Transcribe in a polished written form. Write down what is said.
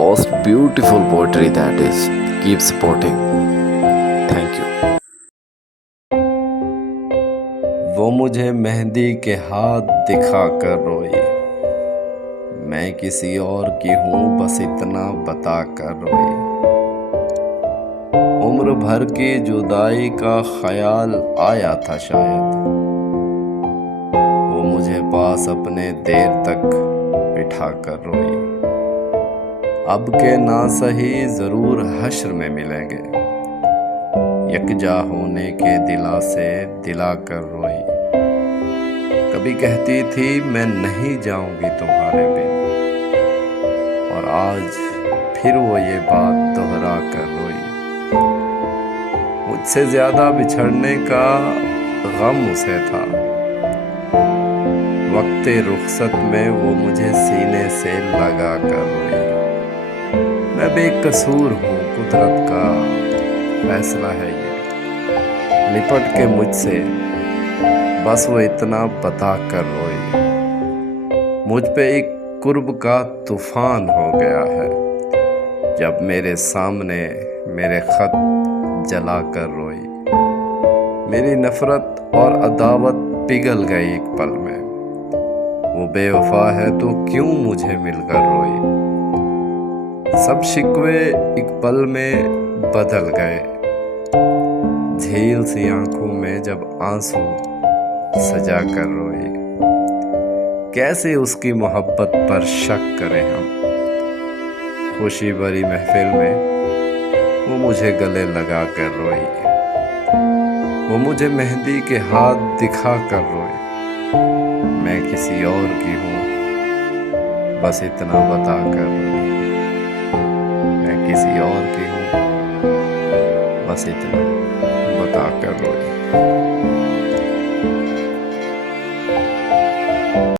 most beautiful poetry that is. Keep supporting. Thank you. وہ مجھے مہندی کے ہاتھ دکھا کر روئی، میں کسی اور کی ہوں بس اتنا بتا کر روئی۔ عمر بھر کی جدائی کا خیال آیا تھا شاید، وہ مجھے پاس اپنے دیر تک بٹھا کر روئی۔ اب کے نا سہی ضرور حشر میں ملیں گے، یکجا ہونے کے دلاسے دلا کر روئی۔ کبھی کہتی تھی میں نہیں جاؤں گی تمہارے بن، اور آج پھر وہ یہ بات دہرا کر روئی۔ مجھ سے زیادہ بچھڑنے کا غم اسے تھا، وقت رخصت میں وہ مجھے سینے سے لگا کر روئی۔ میں بے قصور ہوں، قدرت کا فیصلہ ہے یہ، لپٹ کے مجھ سے بس وہ اتنا بتا کر روئی۔ مجھ پہ ایک قرب کا طوفان ہو گیا ہے، جب میرے سامنے میرے خط جلا کر روئی۔ میری نفرت اور عداوت پگھل گئی ایک پل میں، وہ بے وفا ہے تو کیوں مجھے مل کر روئی۔ سب شکوے ایک پل میں بدل گئے، جھیل سی آنکھوں میں جب آنسو سجا کر روئی۔ کیسے اس کی محبت پر شک کریں ہم، خوشی بھری محفل میں وہ مجھے گلے لگا کر روئی۔ وہ مجھے مہندی کے ہاتھ دکھا کر روئی، میں کسی اور کی ہوں بس اتنا بتا کر روئی۔ میں کسی اور کی ہوں بس اتنا بتا کر روئی۔